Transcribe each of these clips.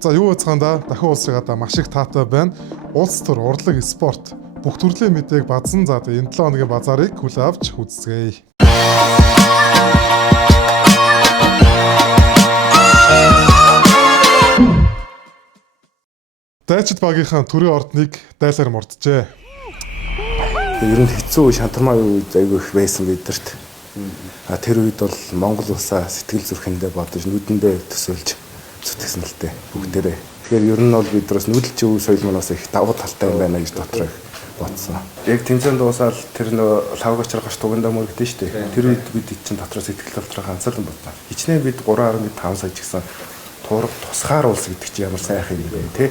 За юу яцгаанда дахин уулзгаадаа маш их таатай байна. Улс төр урлаг спорт бүх төрлийн мэдээг бадсан. За энэ 7 хоногийн базарыг хүлээн авч үзье. Дайчид багийнхаа төрийн ордныг дайлаар морджээ. Ер нь хэцүү шантармаа үед айгүй их байсан бидэрт. Тэр үед бол Монгол улсаа сэтгэл зүрхэндээ бодож нүдэндээ төсөөлж зүтгэсэн л дээ бүгдээрээ. Тэгэхээр ер нь бол бид бас нүүдэлч өв соёл манаас их давуу талтай юм байна гэж дотроо бодсон. Яг тэмцээнд дуусаад тэр нөө лавгачаар гарч тугандаа мөрөгдөн шүү дээ. Тэр үед бид чинь дотроо сэтгэл дотроо ганцаалan бодлоо. Хичнээн бид 3.5 сая ч гэсэн туурах тусгаар улс гэдэг чинь ямар сайхан юм бэ те.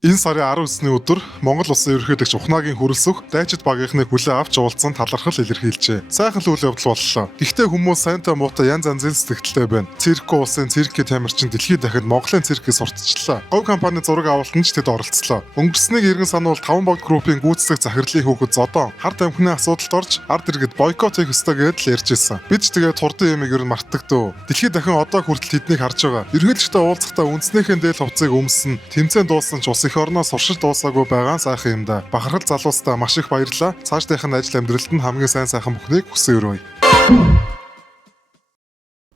Энэ сарын 19-ний өдөр Монгол улсын ерөнхийлөгч Ухнагийн хүрэлцэх Дайчид багийнхныг хүлээн авч уулзсан талархал илэрхийлжээ. Сайхан л үйл явдал боллоо. Гэхдээ хүмүүс сайнтай муутай янз янзын сэтгэлтэй байна. Цирко улсын циркийн тамирчин дэлхийд дахинд Монголын циркийг сурталчлаа. Говь компани зураг авалтанд ч тэд оролцлоо. Өнгөрснийг иргэн сануул 5 богд группийн гүйцэтгэх захирлын хүүхэд Зодон хард амхны асуудалд орж ард иргэд бойкот хийх ёстой гэдэл ярьж ирсэн. Бид ч тэгээд хурдан юмыг ер нь мартдаг дөө. Дэлхийд дахин одоо хүртэл тэднийг харж байгаа. Ерөнхийлөгчтэй уулзахдаа үндснийхэн дээл хувцсыг өмсөн. Тэмцээн дууссан ч ус их орноос суршил дуусаагүй байгаа сайхан юм да. Бахархал залуустаа маш их баярлалаа. Цаашдынх нь ажил амьдралд нь хамгийн сайн сайхан бүхнийг хүсье.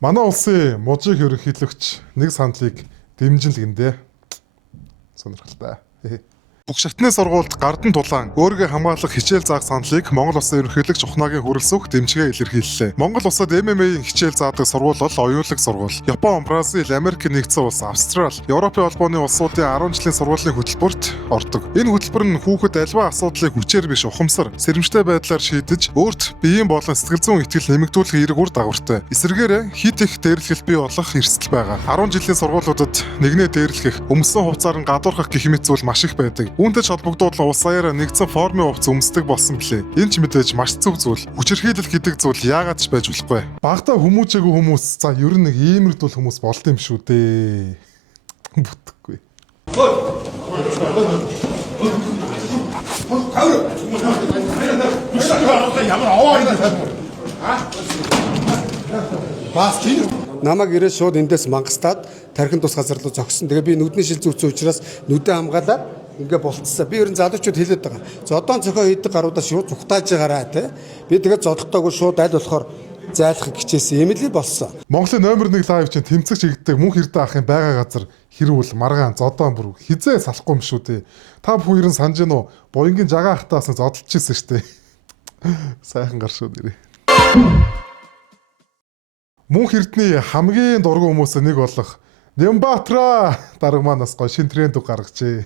Манай улсын мужийг ерөнхийлөгч нэг сандлыг дэмжин л гиндэ. Сонирхолтой. Бүх шатны сургуульд Гардан Тулаан өөрийгөө хамгаалах хичээл заах саналыг Монгол улсын ерөнхийлөгч Ухнагийн хүрэлцэх дэмжгээ илэрхийллээ. Монгол улсад MMA-ийн хичээл заадаг сургууль бол оюунлаг сургууль. Япон, Бразил, Америк нэгдсэн улс, Австрали, Европын холбооны улсуудын 10 жилийн сургуулийн хөтөлбөрт ордог. Энэ хөтөлбөр нь хүүхэд альва асуудлыг хүчээр биш ухамсар, сэрэмжтэй байдлаар шийдэж, өөрт биеийн болон сэтгэл зүйн итгэл нэмэгдүүлэх эерэг үр дагавартай. Эсвэргээр хит их дээрлэгэл бий болох эрсдэл байгаа. 10 жилийн сургуулиудад нэгнээ дээрлэх, өмсөн хувцаар нь гадуурхах гэх мэт зүйл маш их байдаг. Үүнтэй ч холбогдуулан улс аяараа нэгдсэн формын хувцас өмсдөг болсон билээ. Энэ ч мэдээж маш зөв зүйл. Хүчирхийлэл гэдэг зүйл яагаад ч байж болохгүй. Багтаа хүмүүжээгүй хүмүүс за ер нь нэг иймэрдүүл хүмүүс болд юм шүү дээ. Бүтэхгүй. Намайг ирээд шууд эндээс мангастаад тархин тус газар руу зогсон. Тэгээ би нүдний шил зүвцсэн учраас нүдэ хамгаалаад ингээ болцсон. Би ер нь залуучууд хэлээд байгаа. Зодон цохоо хийдэг гаруудаас шууд зүхтааж байгаараа те. Би тэгээд зодолтойгоо шууд аль болохоор зайлахыг хичээсэн юм ли болсон. Монголын номер 1 лайв чинь тэмцэх чигддэг мөн хэрдээ ахын байгаа газар хэрүүл маргаан зодон бүр хизээ салахгүй юм шүү дээ. Та бүхэн ерэн санаж гэнэ үү? Боёнгийн жагаа ахтаас зодолж ирсэн шүү дээ. Сайхан гар шүү нэрээ. Мөн хэрдний хамгийн дургу хүмүүсээ нэг болох Нямбатра дарга манаас гоё шин тренд үг гаргажээ.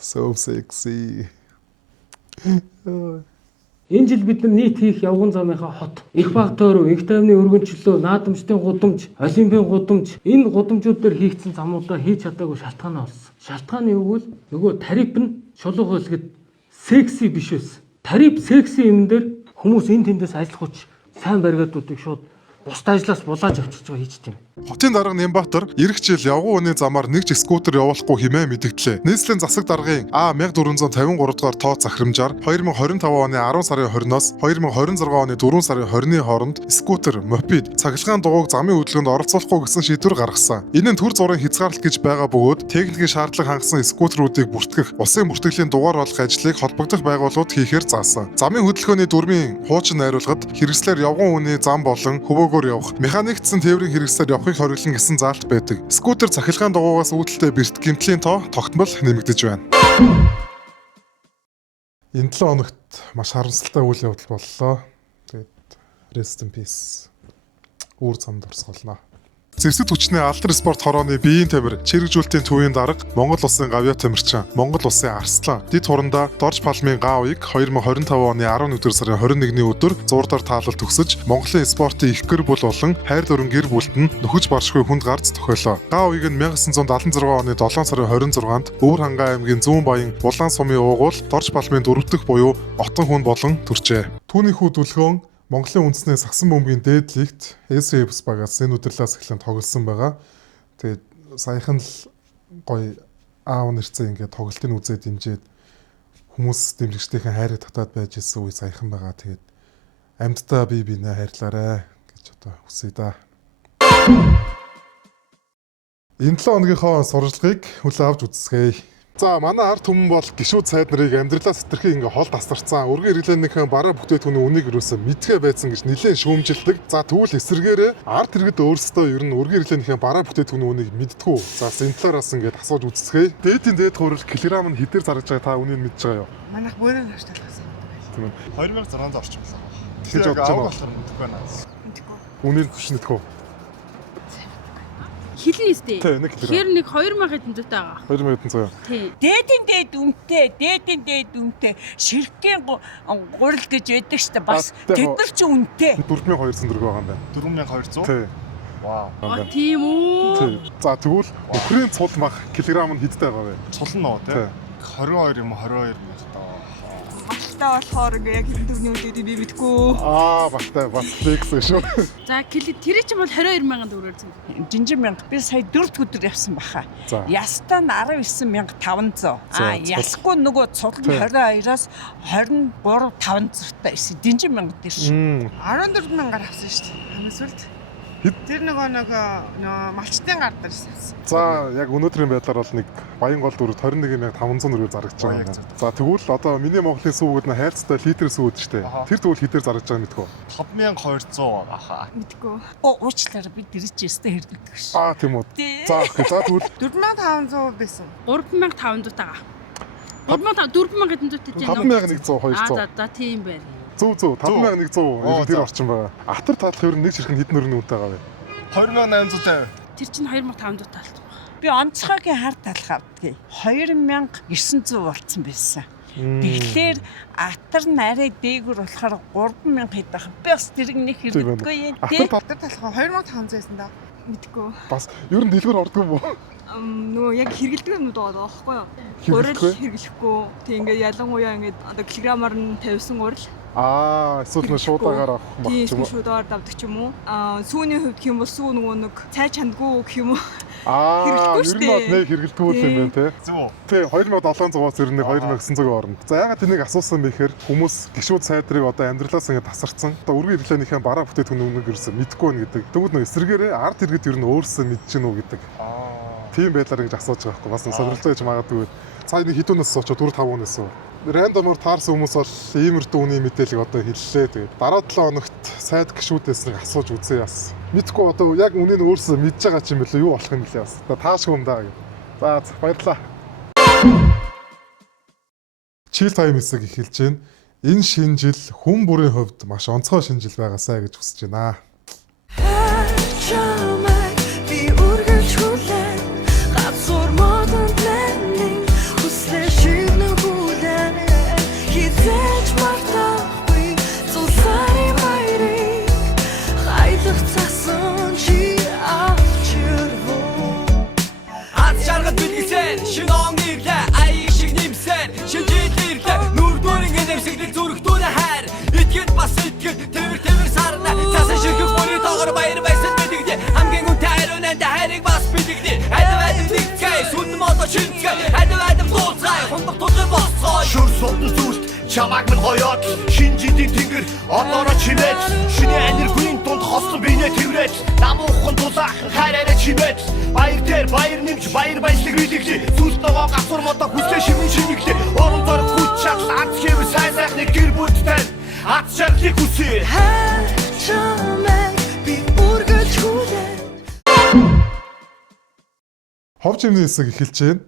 So sexy. Энэ жил бид нар нийт хийх явган замынхаа хот, их баг тойрог, их тайвны өргөнчлөө, наадамчдын гудамж, олимпийн гудамж, энэ гудамжууд дээр хийгдсэн замуудаа хийж чадаагүй шалтгаан олсон. Шалтгаан юу гэвэл нөгөө тариф нь шулуух хэлгээд секси биш байсан. Тариф секси юм дээр хүмүүс энэ тэндээс ажиллах хүч сайн баригадуудыг шууд бусдаа ажлаас булааж авчирч байгаа хийж тийм. Хотын дарга Нямбатар эх жил явган үний замаар нэг ч скутер явуулахгүй хэмээн мэдгдлээ. Нийслэлийн засаг даргын А1453 дугаар тоо захирамжаар 2025 оны 10 сарын 20-оос 2026 оны 4 сарын 20-ны хооронд скутер, мопед, цахилгаан дугуйг замын хөдөлгөөнд оролцуулахгүй гэсэн шийдвэр гаргасан. Энэ нь төр зургийн хязгаарлалт гэж байгаа бөгөөд техникийн шаардлага хангасан скутеруудыг бүртгэх, улсын бүртгэлийн дугаар болох ажлыг холбогдох байгууллагууд хийхээр заасан. Замын хөдөлгөөний дүрмийн хуучин найруулгад хэрэгслээр явган үний зам болон хөвөөгөөр явах, механикцсан тээврийн хэрэгслээр явахыг хориглон гэсэн заалт байдаг. Скутер цахилгаан дугуйгаас үүдэлтэй бэрт гэмтлийн тоо тогтмол нэмэгдэж байна. Энэ 7 хоногт маш харамсалтай үйл явдал боллоо. Тэгээд rest in peace. Үүр замд орсголноо. Зэвсэг хүчний алдар спорт хорооны биеийн тамир чирэгжүүлэлтийн төвийн дарга Монгол улсын гавьяа тамирчин Монгол улсын Арслан дэд хурандаа Дорж палмын гаавыг 2025 оны 11 сарын 21-ний өдөр зурдаар таалал төгсөж Монголын спортын их гэр бүл болон хайр дүрэн гэр бүлд нь нөхөж баршгүй хүнд гарц тохиолоо. Гаавыг нь 1976 оны 7 сарын 26-нд Өвөр хангай аймгийн Зүүн Баян Булаан сумын уугуул Дорж палмын дөрөвдөх буюу Отон хүн болон төржээ. Түүний хүү дүлгөөн Монголын үндэсний сагсан бөмбөгийн дээд лигт СФ багаас энэ удирлаас эхлэн тоглосон байгаа. Тэгээд саяхан л гоё аав нэрцээ ингээд тоглолтын үзээд дэмжиж хүмүүс дэмжигчдийн хайрыг татаад байж исэн үе саяхан байгаа. Тэгээд амьдтаа бие биенээ хайрлаарай гэж одоо хүсье да. Энэ 7 хоногийнхоо сурвалжлагыг хүлээн авч үзсгээе. За манай ард түмэн бол гишүүд сайд нарыг амьдралаа сэтэрхий ингээ хол тасарцсан. Ургийн хэрэглэнийхэн бараа бүтээтгүүний үнийг юусэн мэдгээ байсан гэж нэлээд шүүмжилдэг. За тэгвэл эсэргээрээ ард иргэд өөрсдөө ер нь ургийн хэрэглэнийхэн бараа бүтээтгүүний үнийг мэдтгүү. За энэ талаараас ингээ асууж үзсгээе. Дээдийн дээд хурал килограмм нь хэдээр зарж байгаа та үнийг мэдж байгаа юу? Манайх бүрэн хаштай болсон. Тийм үү. 2600 орчим байсан. Тэгж бодож байгаа. болохоор мэдгүй байна. Мэдгүй. Үнийг мэдтгүү. Хилэн нэстэй. Тий, нэг килограмм. Тэгэхээр нэг 2000 хэдэн зүйтэй байгаа. 2100. Тий. Дээдийн дээд үнэтэй ширхгийн гурил гэж байдаг шүү дээ. Бас Бас тэд нар ч үнэтэй. 4200 төгрөг байгаа юм байна. 4200. Тий. Вау. А тийм үү. Тий. За тэгвэл өхрийн цул мах килограмм нь хэдтэй байгаа вэ? Цул нь нөө тий. Тий. 22 юм уу 22 юм байна. Малтай болохоор ингээ яг хэдэн төгрөгийн үүдийг би мэдгүй. Багтай бас флекс шүү. За тэр чинь бол 22000 төгрөгөөр зэн. Жинжин мянга би сая 4 өдөр явсан баха. За. Ястаа нь 19500. Ясгүй нөгөө цул нь Тий. 22-аас 23500 тайсан. Жинжин мянга дээр шүү. 14000-аар авсан шүү дээ. Хамгийн сүлд. Хэд? Тэр нөгөө малчтын гар дээр авсан. За яг өнөөдрийн байдлаар бол нэг Баян гол дүрд 21500 төгрөг зарагдж байгаа юм байна. За тэгвэл одоо миний Монголын сүүгүүд нь хайрцагтай литрийн сүүгүүд шүү дээ. Тэр тэгвэл хэдээр зарагдж байгааг мэдгүй. 5200 байгаа хаа. Мэдгүй. Уучлаарай би дэрчээстэй хэрдэгдэг шүү. Тийм үү. Тий. За тэгвэл 4500 байсан. 3500 тага. 4000 хэдэн зүйтэй чинь. 5100 200. За тийм байна. Зөв 5100 тэр орчин байгаа. Атар таалах ер нь нэг ширхэг хэдэн өрнө үнэтэй байгаа вэ? 2850. Тэр чинь 2500 таалт. Би онцгойгийн хар талах авдгийг 2900 болцсон байсан. Тэгэхээр атар нь арай дээгүр болохоор 3000 хэд байх. Би бас тэрийг нэг хэрэггүй юм тий. Тэр талхаа 2500 байсан да. Мэдгүй. Бас ер нь дэлгэр ордгоо мó. Нөгөө яг хэрэгэлдэг юмнууд байгаа байхгүй юу? Хэрэглэхгүй? Хэрэглэхгүй. Тэг ингээд ялангуяа ингээд одоо килограммаар нь тавьсан гурил. Эсвэл нөө шуудагаар авах мах Тийм ч юм уу. шуудагаар давдаг ч юм уу. Сүүний хувьд гэх юм бол сүү нөгөө нэг цай чандгүй гэх юм уу. Ер нь бол нэг хэрэгэлтгүй юм байна те. Зөв. Тий 2700-аас ер нь 2900 орно. За ягаад энийг асуусан бэ гэхээр хүмүүс гişүүд сайдрыг одоо амьдралаас ингэ тасарсан. Одоо үргийн хэрэглэнийхээ бараа бүтээтгүүн үнэг ерөөсөө мэдгүй байна гэдэг. Тэгвэл нөө эсрэгээрээ ард иргэд ер нь өөрсдөө мэдэж гинүү гэдэг. Тийм байдлаар ингэж асууж байгаа байхгүй. Бас сонирхолтой гэж магадгүй. Цаа нэг хідүүнээс сууч 4 5 хүнээс суу. Рандомор таарсан хүмүүс бол иймэрдүү үний мэдээлэл одоо хэллээ. Тэгээд дараа 7 хоногт сайд гişүүдээс нэг асууж үзье яс. Мэдгүй одоо яг үнийг өөрсдөө мэдж байгаа ч юм бэлээ юу болох юм бэлээ бас. Таашгүй юм даа гэж. За баярлалаа. Чил тайм хэсэг эхэлж байна. Энэ шинэ жил хүн бүрийн хувьд маш онцгой шинэ жил байгаасай гэж хүсэж байна. Шинэ он ирлээ, аяг шиг нэмсэн. Шинэ жил ирлээ, нүр дүрийн нэмсэглэл зүрхтүүнэ хайр. Итгэд бас итгэд, тэвэр сарна. Цаасан ширхэг бүрийн тоогоор баяр байсан мэдэгдээ. Хамгийн үнэтэй хайрууд хайрыг бас мэдэгдээ. Адив нэгцгэй, сүлд модо шинцгэй. Адив дуулцгай, хундаг тулгын босцгой. Шүр сулдан зүлт, чамааг минь гоёд. Шинэ жилийн тэнгэр, одоороо чимээд. Шинэ энергийн тунд хослон бинэ тэврээд. Намуухан тулаах, хайраараа чимээд. Баяр дээр баяр нэмж, баяр баясгалыг үлдэглээ. Сүлд ногоо гасур модо хүслээ шимэн шинэглээ. Орон дор хүч чадал аз хэвэр сайн сайхны гэр бүлтэй. Аз жаргалыг хүсээ. Хов жимний хэсэг эхэлж байна.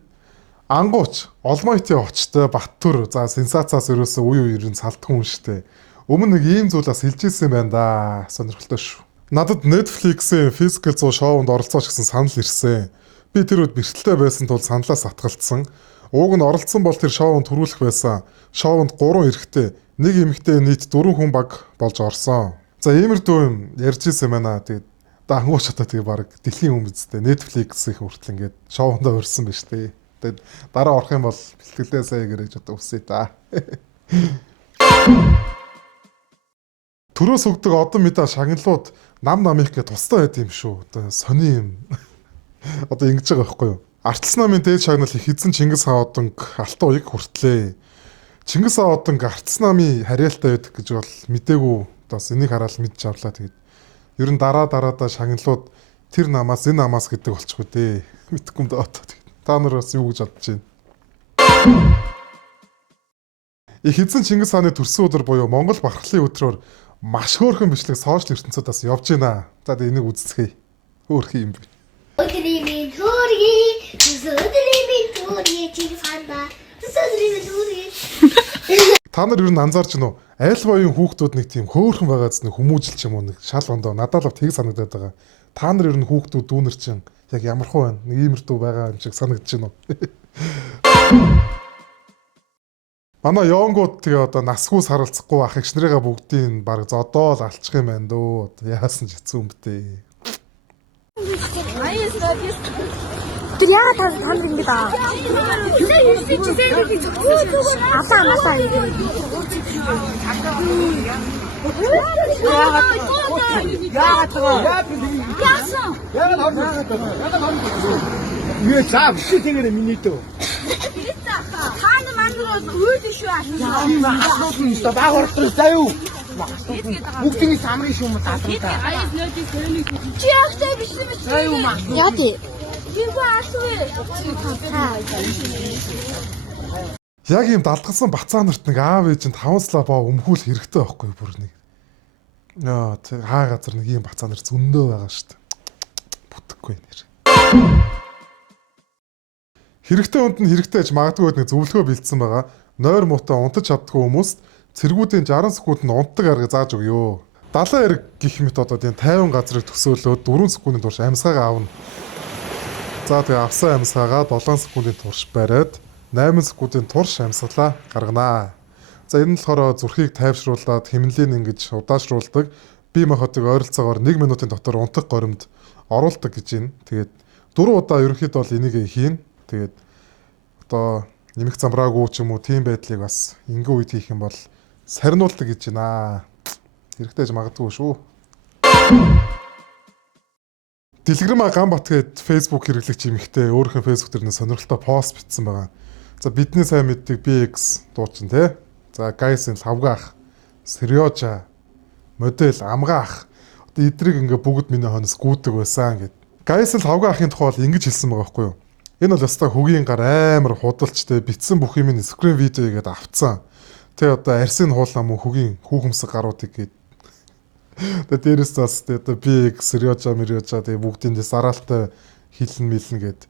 Ангууч, Олмойтын очтой Баттүр за сенсацаас өрөөсөө үе үеэр нь салдгүй хүн штэ. Өмнө нэг ийм зүйлээс хэлж ирсэн байна да. Сонирхолтой шүү. Надад Netflix-ийн Physical 100 шоунд оролцооч гэсэн санал ирсэн. Би тэр үед бэрхтэлтэй байсан тул саналаас татгалцсан. Ууг нь оролцсон бол тэр шоунд төрүүлэх байсан. Шоунд 3 эрэгтэй, 1 эмэгтэй нийт 4 хүн баг болж орсон. За иймэрдүү юм ярьж ирсэн байна. Тэгээд ангууч одоо тэгээ баг дэлхийн хүмүүстээ Netflix-ийн хүртэл ингээд шоундаа урьсан байна штэ. Тэгээд дараа орох юм бол бэлтгэлээ сая гэрэж одоо үсэе та. Төрөөс өгдөг одон мэдээ шагналууд намих гэ тустай байд юм шүү. Одоо сони юм. Одоо ингэж байгаа байхгүй юу? Арталс намын дээд шагнал их эзэн Чингис хаан одонг алтан уяг хүртлээ. Чингис хаан одонг арталс намын хариалтай байдаг гэж бол мдээгүй. Одоо энийг хараад мэдж авлаа. Тэгээд ер нь дараадаа шагналууд тэр намаас энэ намаас гэдэг болчихгүй дээ. Мэдхгүй юм даа. Та нар бас юу гэж бодож байна? Их эзэн Чингис хааны төрсөн өдөр буюу Монгол бахархлын өдрөөр маш хөөрхөн бичлэг сошиал ертөнцид бас явж байна. За энийг үзцгээе. Хөөрхөн юм бэ. Өдрийн төргий, өдрийн төргий Чингис хаанда. Өдрийн төргий. Та нар юу н анзаарч байна уу? Аль боён хүүхдүүд нэг тийм хөөрхөн байгааз нэг хүмүүжил ч юм уу нэг шал ондоо надад л тийг санагдаад байгаа. Та нар юу н хүүхдүүд дүүнер чинь яг ямархуу байна? Нэг иймэрдүү байгаа юм шиг санагдаж байна уу? Манай ёонгууд тэгээ одоо насгүй саралцахгүй ах эгч нарыгаа бүгдийг баг зодоо л алчих юм байна дөө. Яасан ч хэцүү юм бтээ. Тэр яагаад танд ингэж аа? Яг юм далдгсан бацаа нарт нэг аав ээж нь 5 слабаа өмхүүл хэрэгтэй байхгүй бүр нэг. Яа тэг хаа газар нэг юм бацаа нар зөндөө байгаа шүү дээ. Бүтэхгүй нэр. Хэрэгтэй хүнд нь хэрэгтэй гэж магадгүй нэг зөвлөгөө бэлдсэн байгаа. Нойр муутай унтаж чаддгүй хүмүүст цэргүүдийн 60 секундэд унтдаг арга зааж өгөө. 70 эрг гих мэт одоо тийм 50 газрыг төсөөлөөд 4 секундын турш амьсгаагаа аавна. За тэгээ авсан амьсгаагаа 7 секундын турш бариад 8 секундын турш амьсгалаа гарганаа. За энэ нь болохоор зүрхийг тайвшруулад хэмнэлийг ингэж удаашруулдаг бие махбодыг ойролцоогоор 1 минутын дотор унтах горимд оруулдаг гэж байна. Тэгээд 4 удаа ерөнхийдөө бол энийг хийн. Тэгээд одоо нэмэх замраагүй ч юм уу тийм байдлыг бас ингээ үед хийх юм бол сарниулдаг гэж байна. Хэрэгтэйж магадгүй шүү. Дэлгэрмаа Ганбат гээд Facebook хэрэглэгч эмэгтэй өөрийнхөө Facebook дээр нэг сонирхолтой пост бичсэн байгаа. За бидний сайн мэддэг BX дуучин те. За Гайсын лавгаах, Серёжа, модель амгаах. Одоо эдрийг ингээ бүгд миний хонос гүйдэг байсан гэд. Гайсын лавгаахын тухай бол ингэж хэлсэн байгаа байхгүй юу? Энэ бол өстой хөгийн гар амар худалчтай битсэн бүх юм скрин видео игээд авцсан. Тэ одоо арсын хуулаа мөн хөгийн хүүхэмсэг гаруудыг гээд. Тэгээ дээрээс бас тэ одоо BX, Серёжа, Мэрёжа тэгээ бүгдийн дэс араалтай хилэн мэлнэ гээд.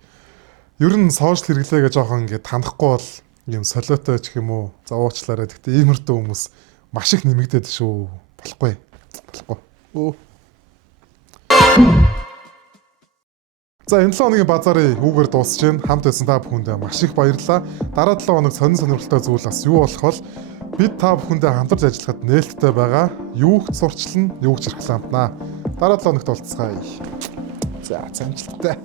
Ер нь сошиал хэрэглээгээ жоохон ингээд танахгүй бол юм солиотой ч юм уу. За уучлаарай. Гэхдээ иймэрдүү хүмүүс маш их нэмэгдээд шүү. Болохгүй. Оо. За энэ 7 хоногийн базарын хүүгээр дуусч байна. Хамт байсан та бүхэндээ маш их баярлалаа. Дараа 7 хоног сонирхолтой зүйл бас юу болох вэ? Бид та бүхэндээ хамтарч ажиллахад нээлттэй байгаа. Юуг сурчлан, юуг ч хэрхлээ хамтнаа. Дараа 7 хоногт уулзцгаая. За амжилттай.